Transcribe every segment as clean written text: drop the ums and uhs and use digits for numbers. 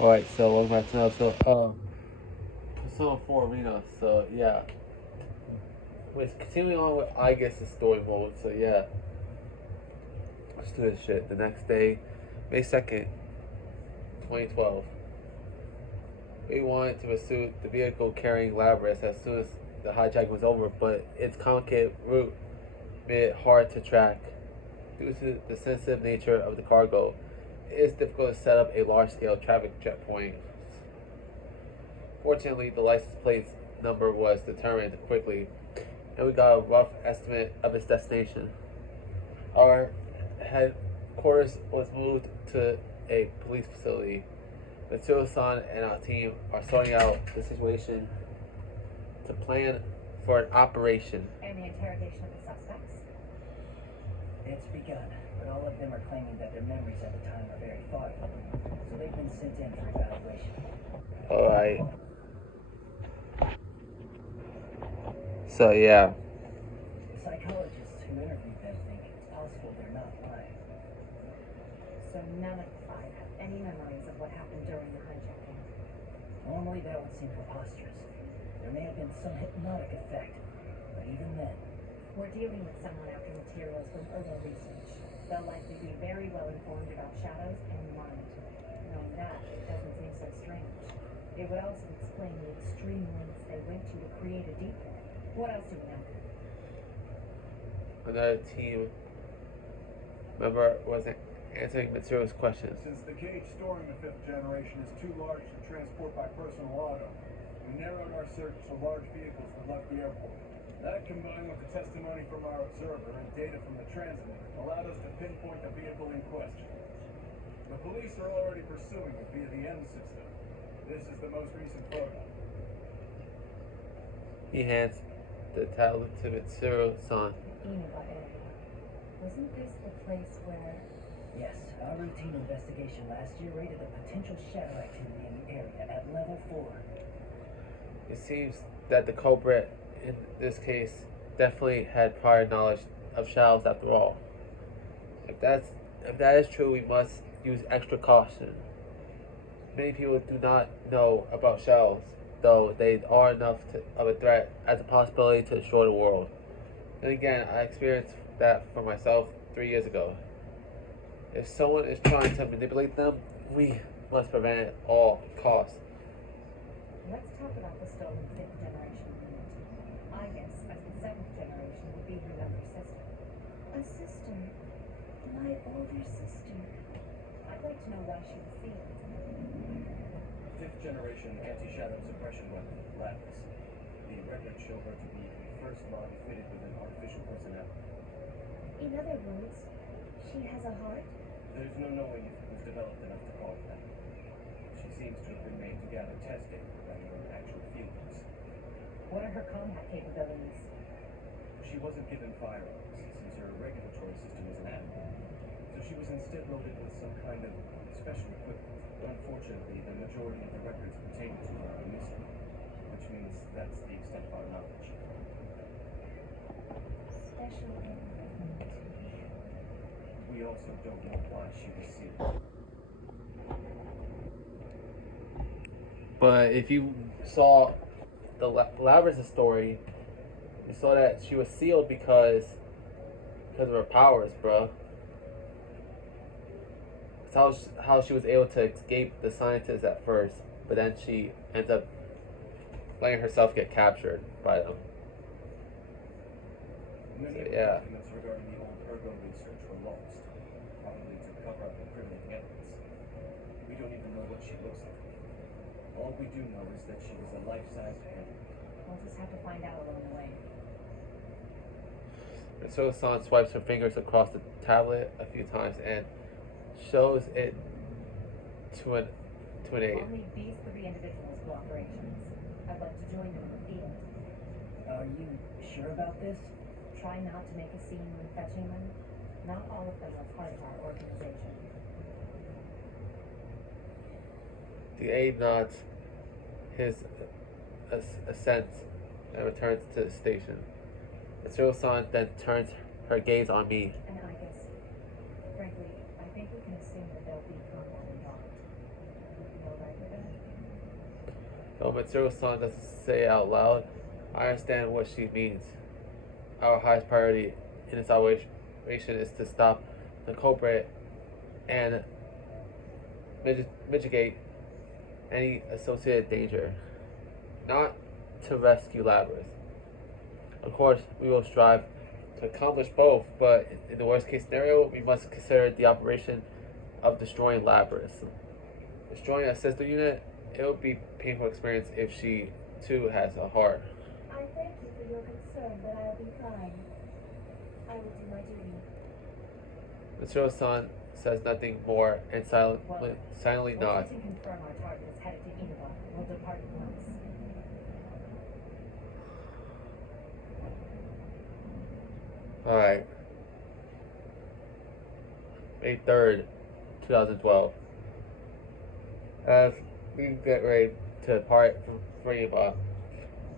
Alright, so welcome back to another Persona 4 Arena. So, yeah. We're continuing on with I guess the story mode. So, yeah. Let's do this shit. The next day, May 2nd, 2012. We wanted to pursue the vehicle carrying Labras as soon as the hijacking was over, but its complicated route made it hard to track. Due to the sensitive nature of the cargo, it is difficult to set up a large-scale traffic checkpoint. Fortunately, the license plate number was determined quickly, and we got a rough estimate of its destination. Our headquarters was moved to a police facility. Mitsuo-san and our team are sorting out the situation to plan for an operation. And the interrogation of the suspects? It's begun, but all of them are claiming that their memories at the time are very foggy, so they've been sent in for evaluation. Alright. So, yeah. Psychologists who interviewed them think it's possible they're not lying. So none of the five have any memories of what happened during the hijacking. Normally that would seem preposterous. There may have been some hypnotic effect, but even then... We're dealing with someone after materials from Ergo Research. They'll likely be very well informed about shadows and mind. Knowing that, it doesn't seem so strange. It would also explain the extreme lengths they went to create a decoy. What else do we know? Another team member was answering Mitsuo's questions. Since the cage storing the fifth generation is too large to transport by personal auto, we narrowed our search to large vehicles that left the airport. That, combined with the testimony from our observer and data from the transmitter, allowed us to pinpoint the vehicle in question. The police are already pursuing it via the M system. This is the most recent photo. He hands the tablet to Mitsuo-san. Eniwa area. Wasn't this the place where... Yes, our routine investigation last year rated the potential shadow activity in the area at level 4. It seems that the culprit in this case definitely had prior knowledge of shadows after all. If that is true, we must use extra caution. Many people do not know about shadows, though they are enough of a threat as a possibility to destroy the world. And again, I experienced that for myself 3 years ago. If someone is trying to manipulate them, we must prevent it at all costs. Let's talk about the stolen fifth generation unit. I guess as the seventh generation would be your younger sister. A sister? My older sister. I'd like to know why she was sealed. Fifth generation anti-shadow suppression weapon, Lapis. The records show her to be the first mod fitted with an artificial personality. In other words, she has a heart? There's no knowing if it was developed enough to call it that. She seems to have been made to gather test data rather than actual feelings. What are her combat capabilities? She wasn't given firearms, since her regulatory system is an animal. So she was instead loaded with some kind of special equipment. Unfortunately, the majority of the records pertaining to her are missing, which means that's the extent of our knowledge. Special equipment. We also don't know why she was sealed. But if you saw the Labras story, you saw that she was sealed because of her powers, bro. It's how she was able to escape the scientists at first, but then she ends up letting herself get captured by them. Many So, of the yeah. documents regarding the old Ergo research were lost, probably to cover up incriminating evidence. We don't even know what she looks like. All we do know is that she was a life-size hand. We'll just have to find out along the way. Mitsuo-san swipes her fingers across the tablet a few times and shows it to an aide. Only these three individuals do operations. I'd like to join them in the field. Are you sure about this? Try not to make a scene when fetching them. Not all of them are part of our organization. The aide nods his assent and returns to the station. Mitsuo-san then turns her gaze on me. And I guess, frankly, I think we can assume that there'll be combat involved. You feel right? Though Mitsuru-san doesn't say it out loud, I understand what she means. Our highest priority in this operation is to stop the culprit and mitigate any associated danger, not to rescue Labras. Of course, we will strive to accomplish both, but in the worst case scenario, we must consider the operation of destroying Labras. Destroying a sister unit, it would be a painful experience if she too has a heart. I thank you for your concern, but I'll be fine. I will do my duty. Mitsuru-san says nothing more and silently Once nods. you can confirm our target is headed to Inaba, we'll depart at once. Alright. May 3rd, 2012. As we get ready to depart from Inaba,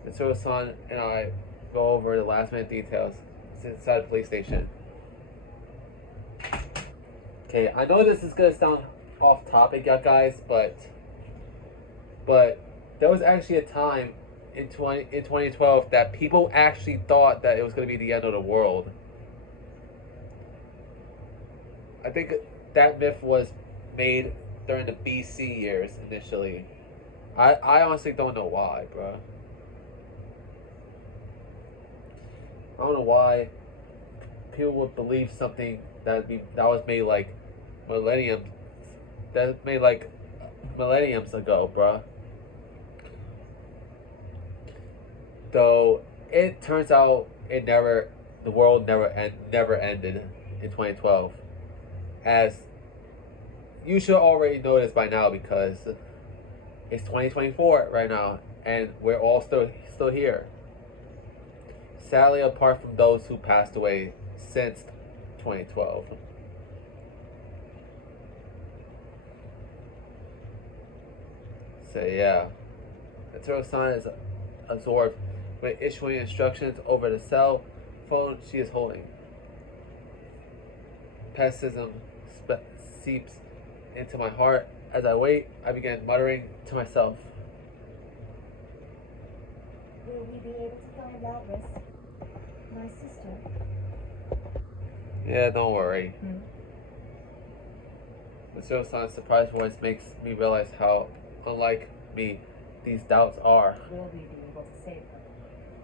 Mitsuru-san and I go over the last minute details inside the police station. Okay, I know this is gonna sound off topic, guys, but there was actually a time in 2012 that people actually thought that it was gonna be the end of the world. I think that myth was made during the BC years initially. I honestly don't know why, bro. I don't know why people would believe something that was made like millenniums ago, bruh. Though it turns out the world never ended in 2012, as you should already know this by now because it's 2024 right now, and we're all still here. Sadly, apart from those who passed away since 2012. So yeah, Mitsuru-san is absorbed with issuing instructions over the cell phone she is holding. Pessimism seeps into my heart. As I wait, I begin muttering to myself. Will we be able to find Labras? My sister. Yeah, don't worry. Mitsuru-san's surprised voice makes me realize how unlike me these doubts are. Will we be able to save her?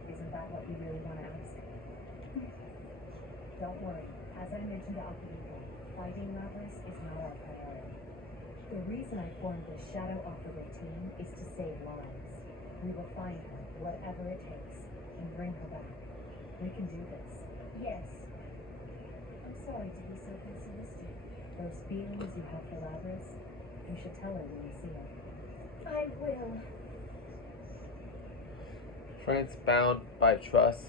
Isn't that what you really want to ask? Don't worry. As I mentioned to Akihiko, fighting Labras is not our priority. The reason I formed this shadow operative team is to save lives. We will find her, whatever it takes, and bring her back. We can do this. Yes. I'm sorry to be so pessimistic. Those feelings you have for Labras, you should tell her when you see her. I will. Friends bound by trust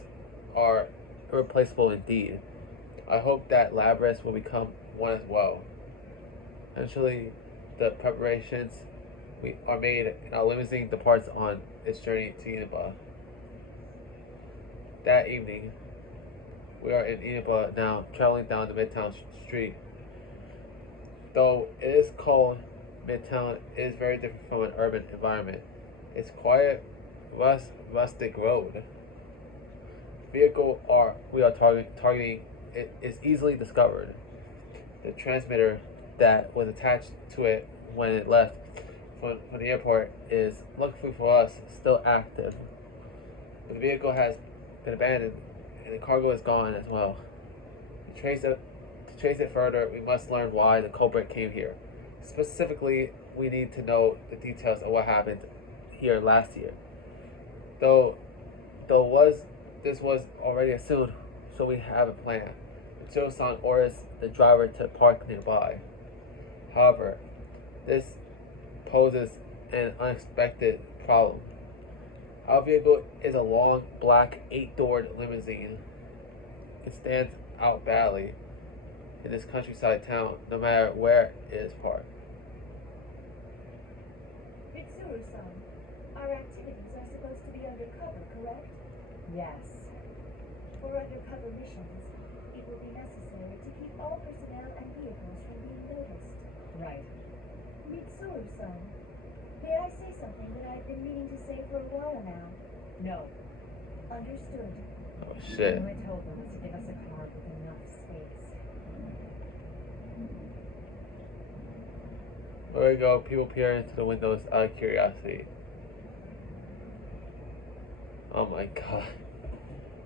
are irreplaceable indeed. I hope that Labras will become one as well. Eventually, the preparations are made and our limousine departs on its journey to Inaba. That evening, we are in Inaba now, traveling down the Midtown Street. Though it is called Midtown, it is very different from an urban environment. It's quiet, rustic road. Vehicle we are targeting it is easily discovered. The transmitter that was attached to it when it left from the airport is, luckily for us, still active. The vehicle has been abandoned and the cargo is gone as well. To trace it further, we must learn why the culprit came here. Specifically, we need to know the details of what happened here last year. Though this was already assumed, so we have a plan. Mitsuru-san orders the driver to park nearby. However, this poses an unexpected problem. Our vehicle is a long, black, 8-doored limousine. It stands out badly in this countryside town, no matter where it is parked. Mitsuru-san, our activities are supposed to be undercover, correct? Yes. For undercover missions, it will be necessary to keep all personnel and vehicles from being noticed. Right. Mitsuru-san, may I say something that I I've been meaning to say for a while now. No. Understood. Oh shit. All I told them was to give us a card with enough space. There we go. People peer into the windows out of curiosity. Oh my god.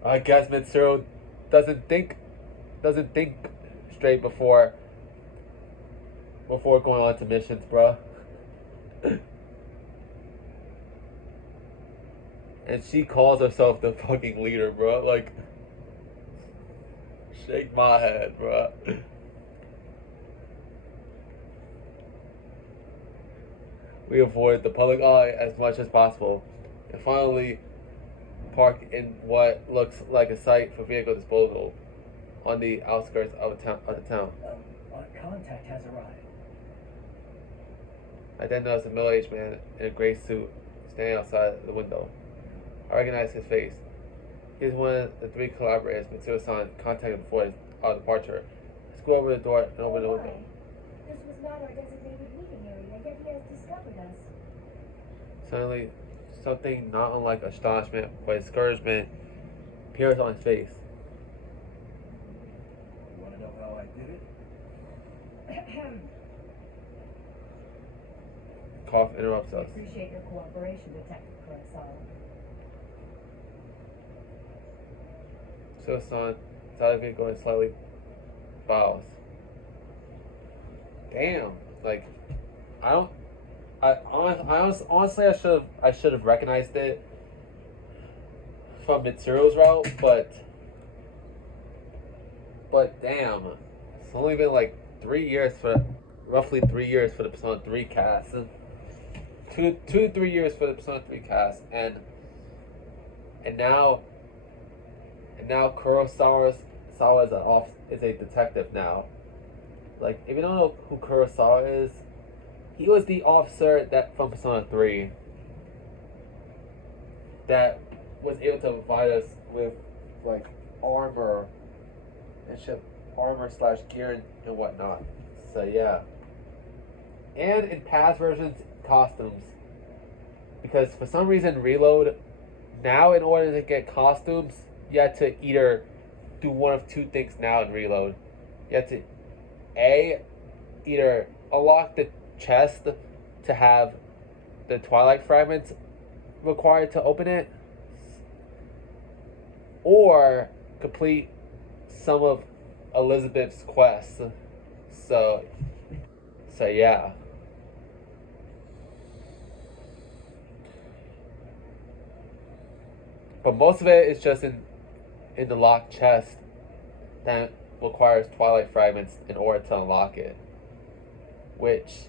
I guess Mitsuru doesn't think straight before going on to missions, bruh. And she calls herself the fucking leader, bro. Like, shake my head, bro. We avoid the public eye as much as possible, and finally park in what looks like a site for vehicle disposal on the outskirts of the town. Our contact has arrived. I then notice a middle-aged man in a gray suit standing outside the window. I recognize his face. He is one of the three collaborators Mitsuru-san contacted before his departure. I scoot over the door and open the window. This was not our designated meeting area, yet he has discovered us. Suddenly, something not unlike astonishment or discouragement appears on his face. You want to know how I did it? Cough interrupts We us. appreciate your cooperation, Detective Kurosawa. Mitsuru-san inside the vehicle and slightly bows. Damn, like honestly I should have recognized it from Mitsuru's route, but damn, it's only been like roughly 3 years for the Persona 3 cast. 2 to 3 years for the Persona 3 cast, and now Kurosawa is a detective now. Like, if you don't know who Kurosawa is, he was the officer that from Persona 3 that was able to provide us with like armor and shit, armor/gear and whatnot. So yeah, and in past versions, costumes, because for some reason Reload now, in order to get costumes, you had to either do one of two things now in Reload. You had to either unlock the chest to have the Twilight fragments required to open it, or complete some of Elizabeth's quests. So yeah. But most of it is just in the locked chest that requires Twilight fragments in order to unlock it, which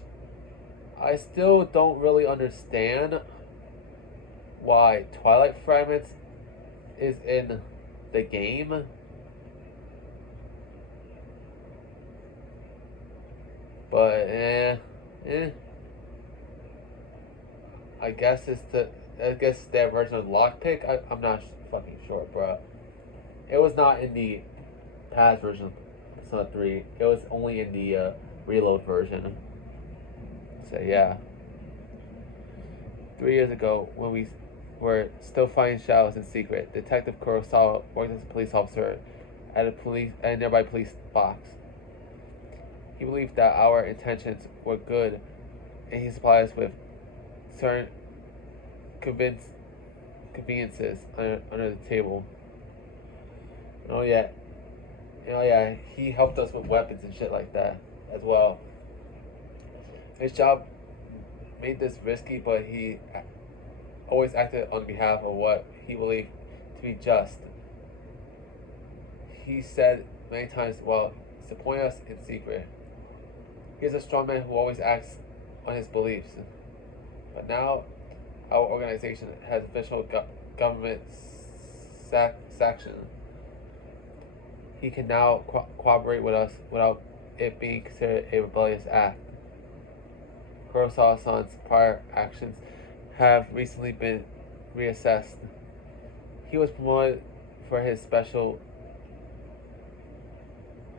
I still don't really understand why Twilight fragments is in the game. But I guess their version of lockpick. I'm not fucking sure, bro. It was not in the past version of Persona 3. It was only in the Reload version. So yeah. 3 years ago, when we were still fighting shadows in secret, Detective Kurosawa worked as a police officer at a nearby police box. He believed that our intentions were good, and he supplied us with certain conveniences under the table. Oh yeah, he helped us with weapons and shit like that as well. His job made this risky, but he always acted on behalf of what he believed to be just. He said many times while supporting us in secret, he is a strong man who always acts on his beliefs. But now our organization has official government sanction. He can now cooperate with us without it being considered a rebellious act. Kurosawa-san's prior actions have recently been reassessed. He was promoted for his special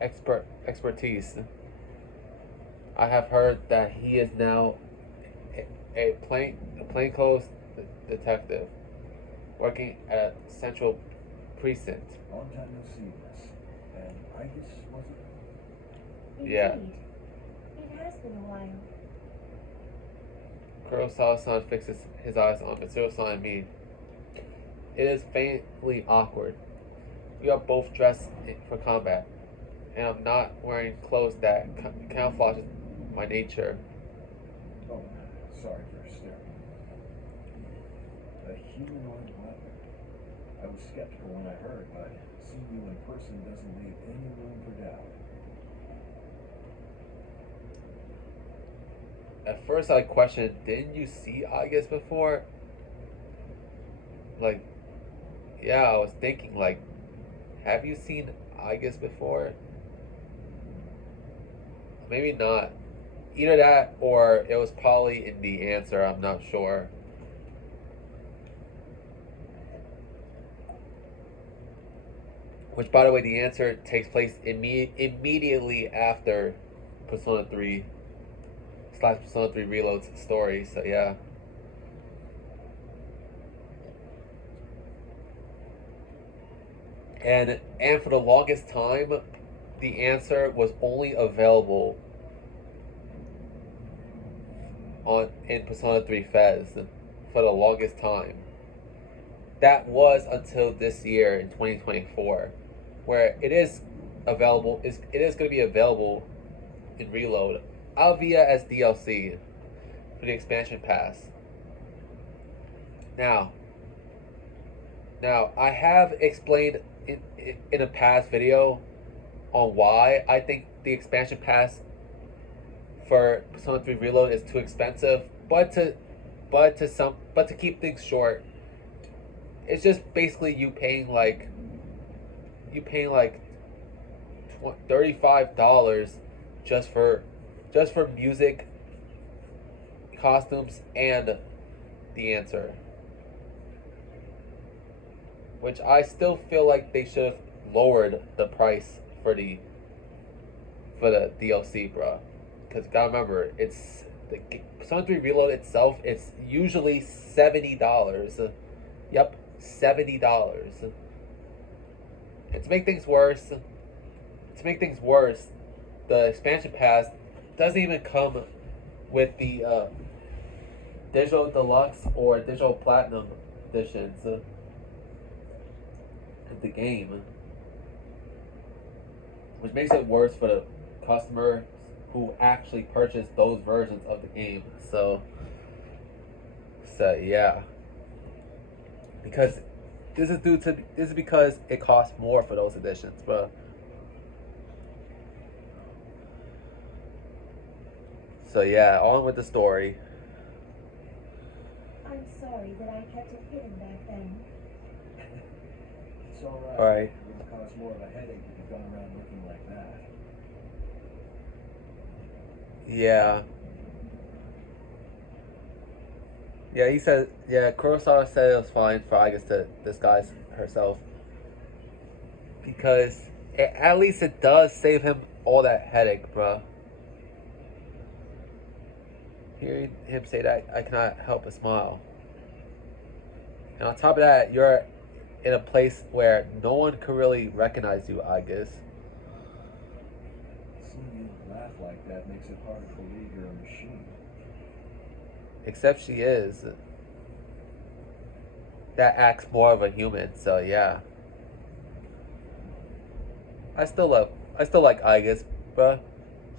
expertise. I have heard that he is now a plainclothes detective working at a central precinct. Long time no see, miss. And I guess was it? Yeah. Indeed. It has been a while. Kurosawa-san fixes his eyes on Mitsuru-san and me. It is faintly awkward. We are both dressed for combat, and I'm not wearing clothes that camouflages my nature. Oh, sorry for staring. A humanoid weapon. I was skeptical when I heard, but seeing you in person doesn't leave any room for doubt. At first I questioned, didn't you see Aigis before? Like, yeah, I was thinking, like, have you seen Aigis before? Maybe not. Either that or it was probably in the answer, I'm not sure. Which, by the way, the answer takes place immediately after Persona 3 / Persona 3 Reload's story, so yeah. And for the longest time, the answer was only available in Persona 3 Fez for the longest time. That was until this year in 2024, where it is available. It is going to be available in Reload, albeit as DLC for the expansion pass. Now I have explained in a past video on why I think the expansion pass for Persona 3 Reload is too expensive, but to keep things short, it's just basically you paying like $35 just for music, costumes, and the answer. Which I still feel like they should have lowered the price for the DLC, bro. Because gotta remember, it's the Persona 3 Reload itself. It's usually $70. Yep, $70. And to make things worse, the expansion pass doesn't even come with the digital deluxe or digital platinum editions of the game, which makes it worse for the customer who actually purchased those versions of the game. So yeah, because this is because it costs more for those editions, bro. So yeah, on with the story. I'm sorry that I kept it hidden back then. It's alright. Alright. It would cause more of a headache if you'd gone around looking like that. Yeah. Yeah, he said, yeah, Kurosawa said it was fine for Aigis to disguise herself. Because at least it does save him all that headache, bruh. Hearing him say that, I cannot help but smile. And on top of that, you're in a place where no one could really recognize you, Aigis. Seeing you laugh like that makes it hard to believe you're a machine. Except she is. That acts more of a human, so yeah. I still like Aigis, bruh.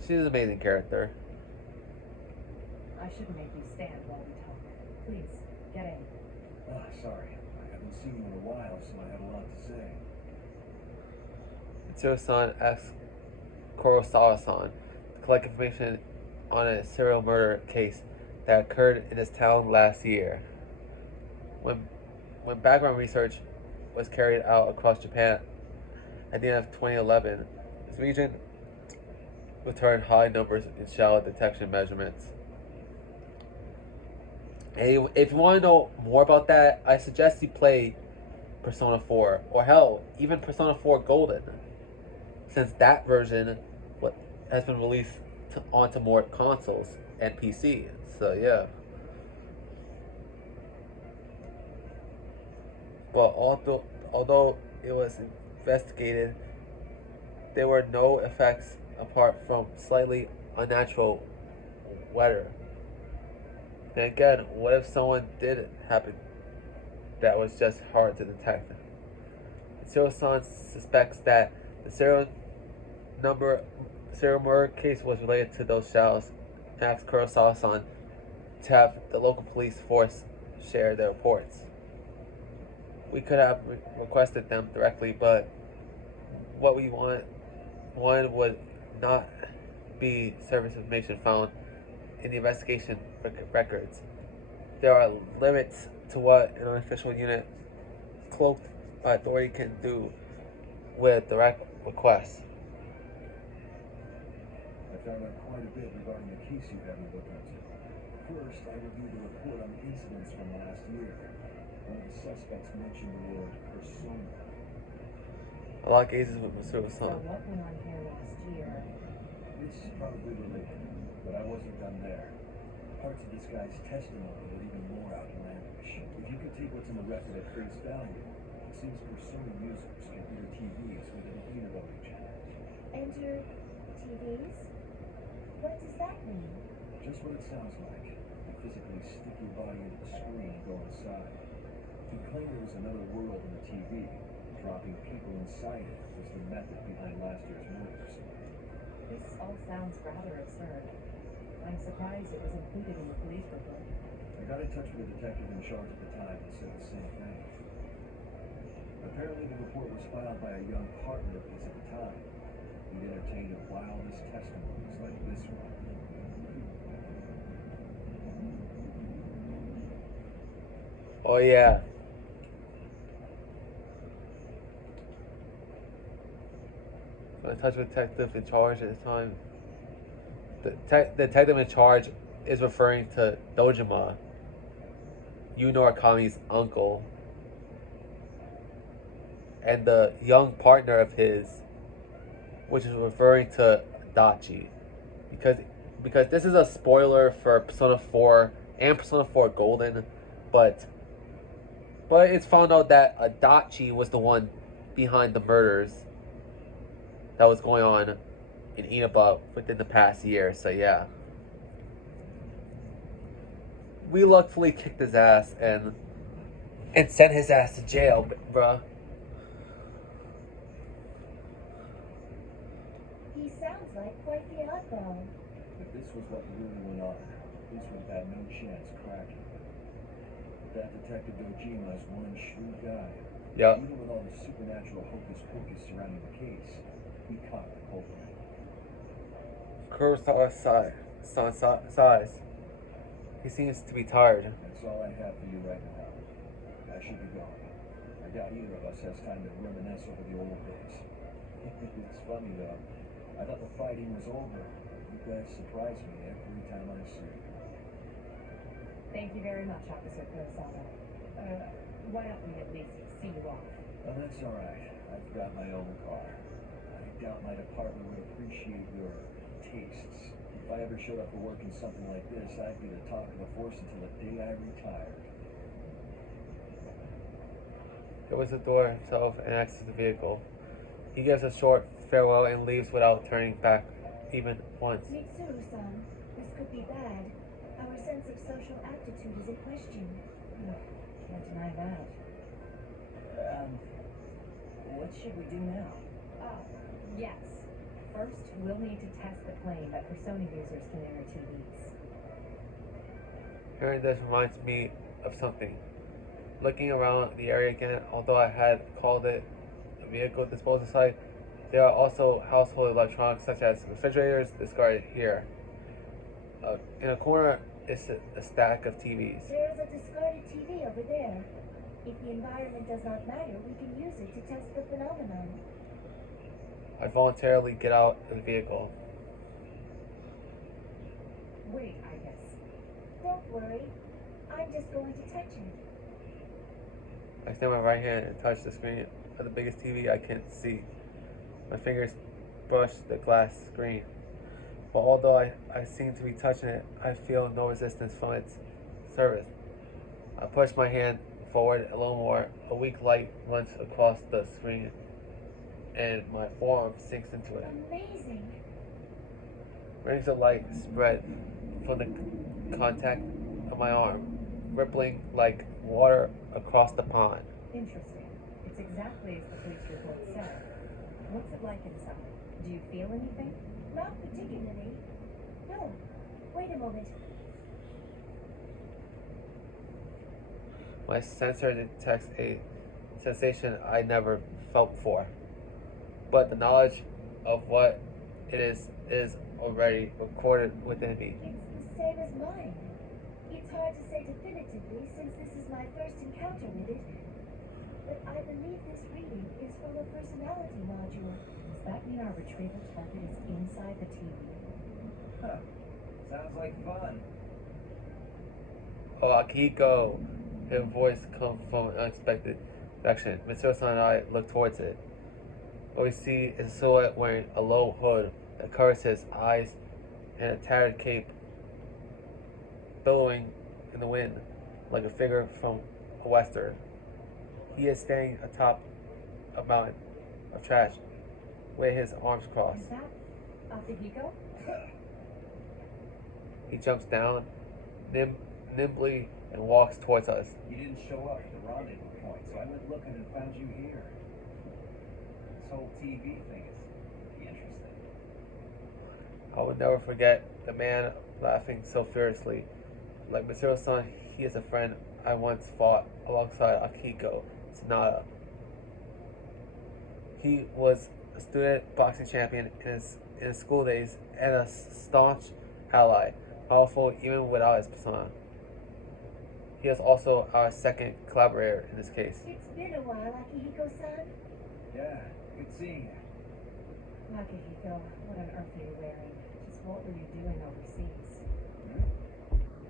She's an amazing character. I shouldn't make you stand while we talk. Please, get in. Ah, sorry. I haven't seen you in a while, so I have a lot to say. Mitsuru-san asks Kurosawa-san to collect information on a serial murder case that occurred in his town last year. When background research was carried out across Japan at the end of 2011, this region returned high numbers in shadow detection measurements. And if you want to know more about that, I suggest you play Persona 4, or hell, even Persona 4 Golden, since that version has been released onto more consoles and PC. So yeah. But although it was investigated, there were no effects apart from slightly unnatural weather. Then again, what if someone did happen that was just hard to detect? Serial San suspects that the number serial murder case was related to those shells and asked Kurosawa-san to have the local police force share their reports. We could have requested them directly, but what we want one would not be service information found in the investigation records. There are limits to what an unofficial unit cloaked by authority can do with direct requests. I found out quite a bit regarding the case you had me look into. First, I reviewed the report on the incidents from last year. One of the suspects mentioned the word persona. A lot of cases with So Masuda-san. what went on here last year? It's probably related, but I wasn't done there. Parts of this guy's testimony were even more outlandish. If you could take what's in the record at face value, it seems persona users can enter TVs with an e-voting channel. Enter TVs? What does that mean? Just what it sounds like. You physically stick your body into the screen and go inside. He claimed there was another world in the TV. Dropping people inside it was the method behind last year's murders. This all sounds rather absurd. I'm surprised it was included in the police report. I got in touch with the detective in charge at the time and said the same thing. Apparently the report was filed by a young partner of his at the time. He'd entertained the wildest testimonies like this one. Oh yeah. Got in touch with the detective in charge at the time. The detective in charge is referring to Dojima, Yuno Akami's uncle, and the young partner of his, which is referring to Dachi, because this is a spoiler for Persona 4 and Persona 4 Golden, but it's found out that Adachi was the one behind the murders that was going on in Inaba within the past year. So yeah, we luckily kicked his ass and sent his ass to jail, bruh. He sounds like quite the oddball. If this was what really went on, police would have had no chance cracking it. That detective Dojima is one shrewd guy. Yep. Even with all the supernatural hocus pocus surrounding the case, he caught the culprit. Kurosawa sighs. He seems to be tired. That's all I have for you right now. I should be going. I doubt either of us has time to reminisce over the old days. It's funny though. I thought the fighting was over. You guys surprise me every time I see you. Thank you very much, Officer Kurosawa. Why don't we at least see you off? Well, that's all right. I've got my own car. I doubt my department would appreciate your tastes. If I ever showed up for work in something like this, I'd be the talk of the force until the day I retired. He opens the door himself and exits the vehicle. He gives a short farewell and leaves without turning back even once. Mitsuru-san, this could be bad. Our sense of social aptitude is in question. Can't deny that. What should we do now? Yes. First, we'll need to test the claim that Persona users can enter TVs. Hearing this reminds me of something. Looking around the area again, although I had called it a vehicle disposal site, there are also household electronics such as refrigerators discarded here. In a corner is a stack of TVs. There is a discarded TV over there. If the environment does not matter, we can use it to test the phenomenon. I voluntarily get out of the vehicle. Wait, I guess. Don't worry. I'm just going to touch it. I extend my right hand and touch the screen of the biggest TV I can see. My fingers brush the glass screen. But although I seem to be touching it, I feel no resistance from its surface. I push my hand forward a little more, a weak light runs across the screen, and my forearm sinks into it. Amazing. Rings of light spread from the contact of my arm, rippling like water across the pond. Interesting. It's exactly as the police report said. What's it like inside? Do you feel anything? Not particularly. No. Wait a moment. My sensor detects a sensation I never felt before, but the knowledge of what it is already recorded within me. It's the same as mine. It's hard to say definitively since this is my first encounter with it. But I believe this reading is from a personality module. Does that mean our retrieval target is inside the TV? Huh. Sounds like fun. Oh, Akiko! Her voice comes from an unexpected direction. Mitsuo-san and I look towards it. What we see is a silhouette wearing a low hood that covers his eyes and a tattered cape billowing in the wind like a figure from a western. He is standing atop a mountain of trash with his arms crossed. Is that Akihiko? He jumps down nimbly and walks towards us. You didn't show up at the rendezvous point, so I went looking and found you here. This whole TV thing is interesting. I will never forget the man laughing so furiously. Like Mitsuru-san, he is a friend I once fought alongside Akiko Tsunada. He was a student boxing champion in his school days and a staunch ally, powerful even without his persona. He is also our second collaborator in this case. It's been a while, Akihiko-san. Yeah, good seeing you. Akihiko, what on earth are you wearing? Just what were you doing overseas?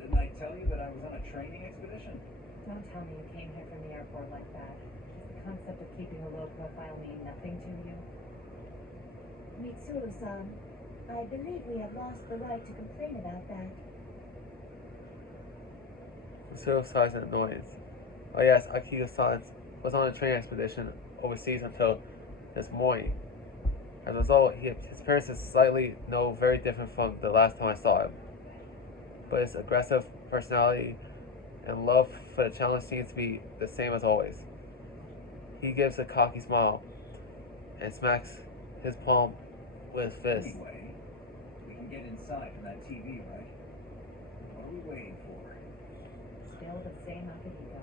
Didn't I tell you that I was on a training expedition? Don't tell me you came here from the airport like that. Does the concept of keeping a low profile mean nothing to you? Mitsuru-san, I believe we have lost the right to complain about that. Mitsuru sighs in annoyance. Oh yes, Akiko-san was on a training expedition overseas until this morning. As a result, his appearance is slightly, very different from the last time I saw him. But his aggressive personality and love for the challenge seems to be the same as always. He gives a cocky smile and smacks his palm with his fist. Anyway, we can get inside from that TV, right? What are we waiting for? Still the same Akihiko.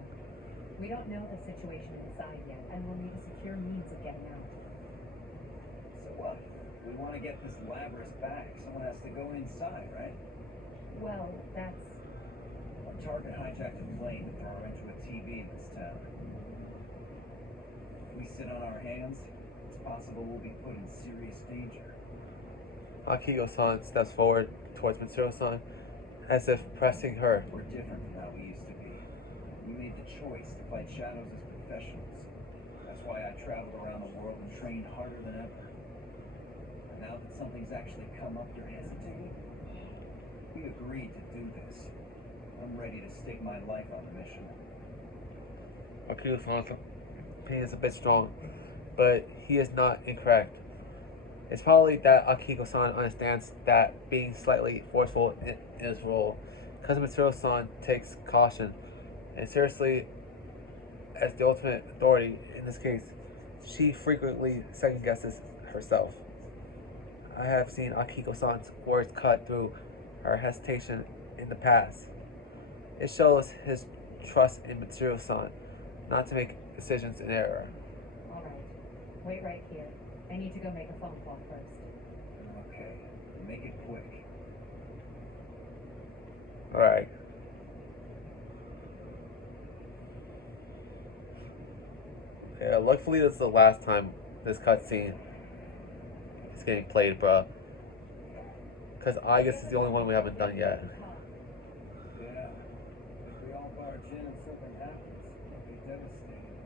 We don't know the situation inside yet, and we'll need a secure means of getting out. So what? We want to get this Labrys back. Someone has to go inside, right? Well, that's... Our target hijacked a plane to throw her into a TV in this town. If we sit on our hands, it's possible we'll be put in serious danger. Akiko-san steps forward towards Mitsuru-san as if pressing her. We're different from how we used to be. We made the choice to fight shadows as professionals. That's why I traveled around the world and trained harder than ever. And now that something's actually come up, you're hesitating? We agreed to do this. I'm ready to stake my life on the mission. Akiko-san's opinion is a bit strong, but he is not incorrect. It's probably that Akiko-san understands that being slightly forceful in his role, because Mitsuru-san takes caution and seriously as the ultimate authority in this case. She frequently second guesses herself. I have seen Akiko-san's words cut through her hesitation in the past. It shows his trust in Mitsuru-san not to make decisions in error. Alright. Wait right here. I need to go make a phone call first. Okay, make it quick. Alright. Yeah, luckily this is the last time this cutscene is getting played, bruh. Because I guess it's the only one we haven't done yet. Yeah. If we all barge in and something happens, it'll be devastating.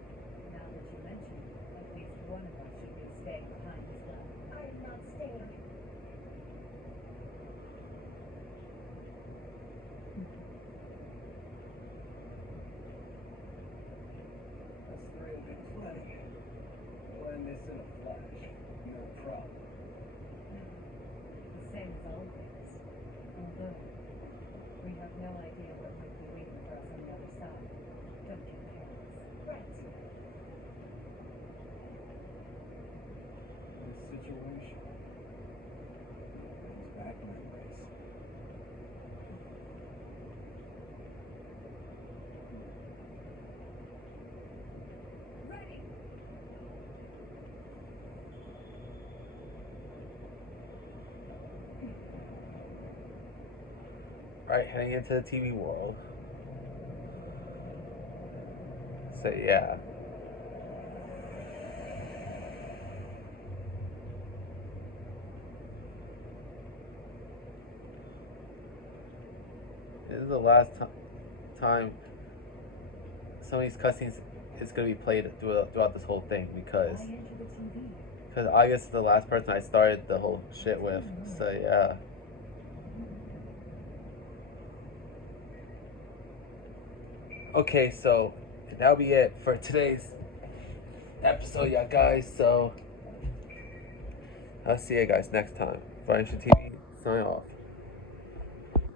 Now that you mention it, at least one of us should be staying behind as well. I'm not staying. no idea what might be waiting for us on the other side. Don't get careless. Right. This situation brings back memories. Ready. Right, heading into the TV world. So yeah. This is the last time some of these cutscenes is going to be played throughout this whole thing because I enter the TV. August is the last person I started the whole shit with. So yeah. Okay, so that'll be it for today's episode, y'all guys. So I'll see you guys next time. Brian TV, sign off.